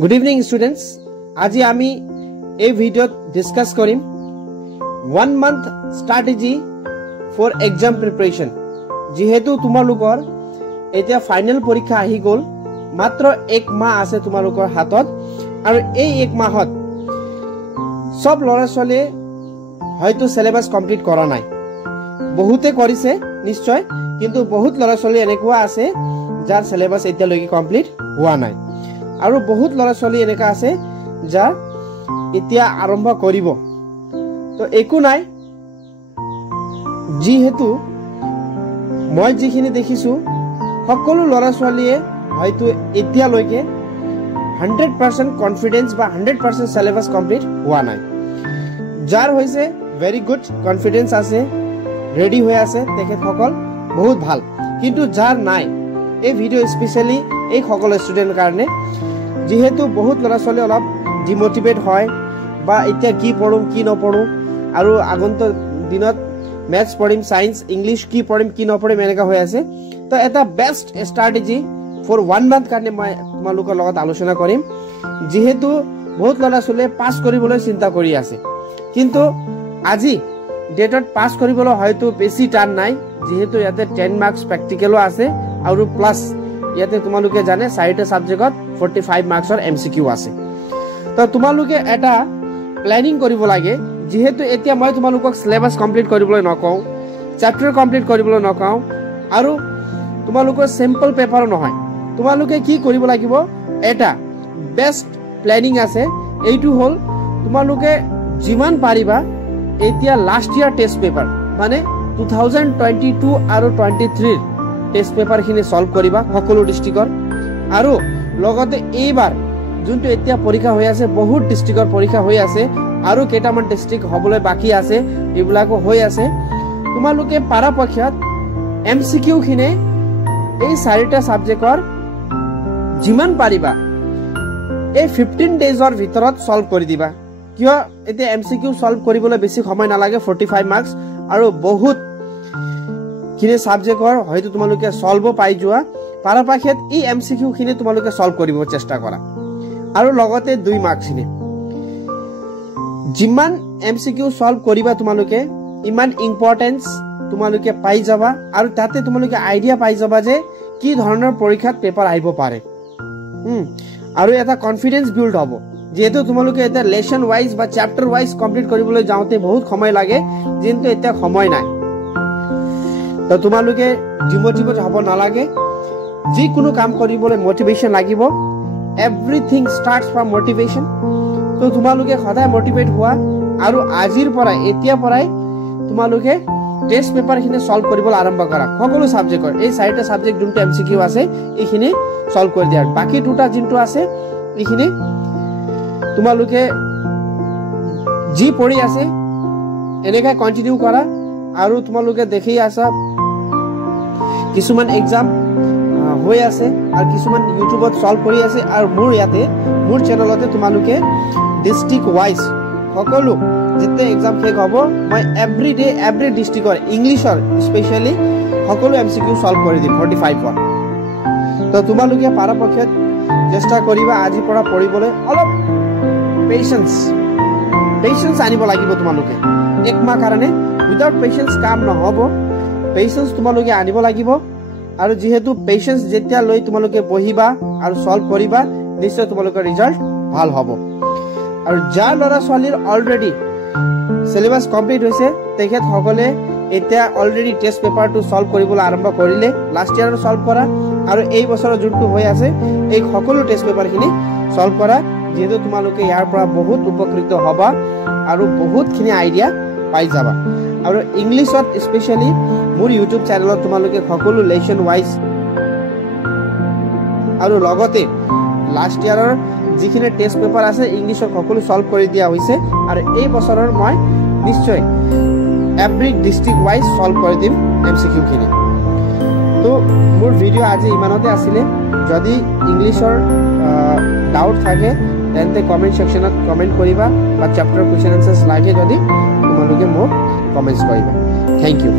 Good evening students. আজি আমি এই ভিডিওত ডিসকাস কৰিম 1 month strategy for exam preparation. যেহেতু তোমালোকৰ এতিয়া ফাইনাল পৰীক্ষা আহি গল, মাত্ৰ 1 মাহ আছে তোমালোকৰ হাতত, আৰু এই 1 মাহত সব ল'ৰা ছোৱালীয়ে হয়তো সিলেবাস কমপ্লিট কৰা নাই। বহুতে কৰিছে নিশ্চয়, কিন্তু বহুত ল'ৰা ছোৱালী এনেকুৱা আছে যাৰ সিলেবাস এতিয়ালৈকে কমপ্লিট হোৱা নাই, আৰু বহুত ল'ৰা ছোৱালী এনেকা আছে যাৰ এতিয়া আৰম্ভ কৰিব। তো একো নাই, যেহেতু মই যিখিনি দেখিছো সকলো ল'ৰা ছোৱালীয়ে হয়তো এতিয়ালৈকে 100% কনফিডেন্স বা 100% সিলেবাস কমপ্লিট হোৱা নাই। যাৰ হৈছে ভেৰি গুড, কনফিডেন্স আছে, ৰেডি হৈ আছে, তেখেতসকল বহুত ভাল। কিন্তু যাৰ নাই, এই ভিডিও স্পেশালি এই সকলো ষ্টুডেন্টৰ কাৰণে, যেহেতু বহুত ল'ৰা ছোৱালী অলপ ডিমোটিভেট হয় বা এতিয়া কি পঢ়োঁ কি নপঢ়োঁ, আৰু আগন্তুক দিনত মেথছ পঢ়িম, সায়েন্স, ইংলিছ কি পঢ়িম কি নপঢ়িম এনেকা হৈ আছে। তো এটা বেষ্ট ষ্ট্ৰেটেজি ফৰ 1 month কাৰণে মই তোমালোকৰ লগত আলোচনা কৰিম। যেহেতু বহুত ল'ৰা ছোৱালীয়ে পাছ কৰিবলৈ চিন্তা কৰি আছে, কিন্তু আজি ডেটত পাছ কৰিবলৈ হয়তো বেছি টান নাই, যেহেতু ইয়াতে 10 মাৰ্কছ প্ৰেক্টিকেলো আছে, আৰু প্লাছ ইয়াতে তোমালোকে জানে 4টা সাবজেক্টত 45 মাৰ্কছৰ এমসিকিউ আছে। তো তোমালোকে এটা প্ল্যানিং কৰিব লাগে। যেহেতু এতিয়া মই তোমালোকক সিলেবাস কমপ্লিট কৰিবলৈ নকওঁ, চ্যাপ্টাৰ কমপ্লিট কৰিবলৈ নকওঁ, আৰু তোমালোকৰ সিম্পল পেপাৰো নহয়, তোমালোকে কি কৰিব লাগিব, এটা বেষ্ট প্ল্যানিং আছে। এইটো হ'ল তোমালোকে যিমান পাৰিবা এতিয়া লাষ্ট ইয়াৰ টেষ্ট পেপাৰ মানে 2022 আৰু 23 টেষ্ট পেপাৰখিনি সলভ কৰিবা সকলো ডিস্ট্ৰিক্টৰ, আৰু লগতে এইবাৰ যোনটো এতিয়া পৰীক্ষা হৈ আছে, বহুত ডিস্ট্ৰিক্টৰ পৰীক্ষা হৈ আছে, আৰু কেইটামান ডিস্ট্ৰিক্ট হ'বলৈ বাকী আছে, এইবিলাকো হৈ আছে। তোমালোকে পৰাপক্ষত এমসিকিউ খিনি এই 4টা সাবজেক্টৰ যিমান পাৰিবা এই 15 ডেজৰ ভিতৰত সলভ কৰি দিবা। কিয় এতিয়া এমসিকিউ সলভ কৰিবলৈ বেছি সময় নালাগে, 45 মাৰ্কছ, আৰু বহুত খিনি সাবজেক্টৰ হয়তো তোমালোকে সলভ পাই যোৱা। পৰাপক্ষত এই এমসিকিউ খিনি তোমালোকে সলভ কৰিব চেষ্টা কৰা, আৰু লগতে 2 মাৰ্কছ খিনি যিমান এমসিকিউ সলভ কৰিবা তোমালোকে ইমান ইম্পৰ্টেন্স তোমালোকে পাই যাবা, আৰু তাতে তোমালোকে আইডিয়া পাই যাবা যে কি ধৰণৰ পৰীক্ষাত পেপাৰ আহিব পাৰে, আৰু এটা কনফিডেন্স বিল্ড হ'ব। যেহেতু তোমালোকে এটা লেসন ওয়াইজ বা চ্যাপ্টাৰ ওয়াইজ কমপ্লিট কৰিবলৈ যাওঁতে বহুত সময় লাগে, কিন্তু এতিয়া সময় নাই। তো তোমালোকে ডিমোটিভেট হ'ব নালাগে, যিকোনো কাম কৰিবলৈ মোটিভেশন লাগিব। Everything starts from motivation. তো তোমালোকে সদায় মোটিভেট হোৱা, আৰু আজিৰ পৰা এতিয়া পৰাই তোমালোকে টেষ্ট পেপাৰখিনি সলভ কৰিবলৈ আৰম্ভ কৰা। সকলো সাবজেক্টৰ এই 4টা সাবজেক্ট যোনটো এমসিকিউ আছে এইখিনি সলভ কৰি দিয়া। বাকি 2টা যোনটো আছে এইখিনি তোমালোকে যি পঢ়ি আছে এনেকৈ কন্টিনিউ কৰা, আৰু তোমালোকে দেখি আছা কিছুমান এক্সাম হৈ আছে আৰু কিছুমান ইউটিউবত সলভ কৰি আছে, আৰু মোৰ চেনেলতে তোমালোকে ডিস্ট্ৰিক্ট ওয়াইজ সকলো যেতিয়া এক্সাম শেষ হ'ব মই এভৰি ডে এভৰি ডিস্ট্ৰিক্টৰ ইংলিছৰ স্পেচিয়েলি সকলো এমসিকিউ সলভ কৰি দিম 45ৰ। তো তোমালোকে পৰাপক্ষত চেষ্টা কৰিবা আজিৰ পৰা পঢ়িবলৈ। অলপ পেশেন্স আনিব লাগিব তোমালোকে 1 মাহ কাৰণে। উইদাউট পেশেন্স কাম নহ'ব, পেশেন্স তোমালোকে আনিব লাগিব, আৰু যেহেতু পেশেন্স যেতিয়া লৈ তোমালোকে পঢ়িবা আৰু সলভ কৰিবা, নিশ্চয় তোমালোকৰ ৰিজাল্ট ভাল হ'ব। আৰু যাৰ ল'ৰা ছোৱালীৰ অলৰেডি সিলেবাস কমপ্লিট হৈছে তেখেতসকলে এতিয়া অলৰেডি টেষ্ট পেপাৰটো সলভ কৰিবলৈ আৰম্ভ কৰিলে, লাষ্ট ইয়াৰৰ সলভ কৰা, আৰু এই বছৰৰ যোনটো হৈ আছে এই সকলো টেষ্ট পেপাৰখিনি সলভ কৰা। যেহেতু তোমালোকে ইয়াৰ পৰা বহুত উপকৃত হ'বা আৰু বহুতখিনি আইডিয়া পাই যাবা। আৰু ইংলিছত স্পেচিয়েলি মোৰ ইউটিউব চেনেলত তোমালোকে সকলো লেসন ওয়াইজ আৰু লগতে লাষ্ট ইয়াৰৰ যিখিনি টেষ্ট পেপাৰ আছে ইংলিছৰ সকলো সলভ কৰি দিয়া হৈছে, আৰু এই বছৰৰ মই নিশ্চয় এভৰি ডিস্ট্ৰিক্ট ওয়াইজ সলভ কৰি দিম এমসিকিউ খিনি। তো মোৰ ভিডিও আজি ইমানতে আছিলে। যদি ইংলিছৰ ডাউট থাকে তেন্তে কমেন্ট সেকশনত কমেন্ট কৰিবা, বা চ্যাপ্টাৰ কুৱেশ্যন আনসাৰ্স লাগে যদি তোমালোকে মোক কমেন্টছ কৰিবা। Thank U.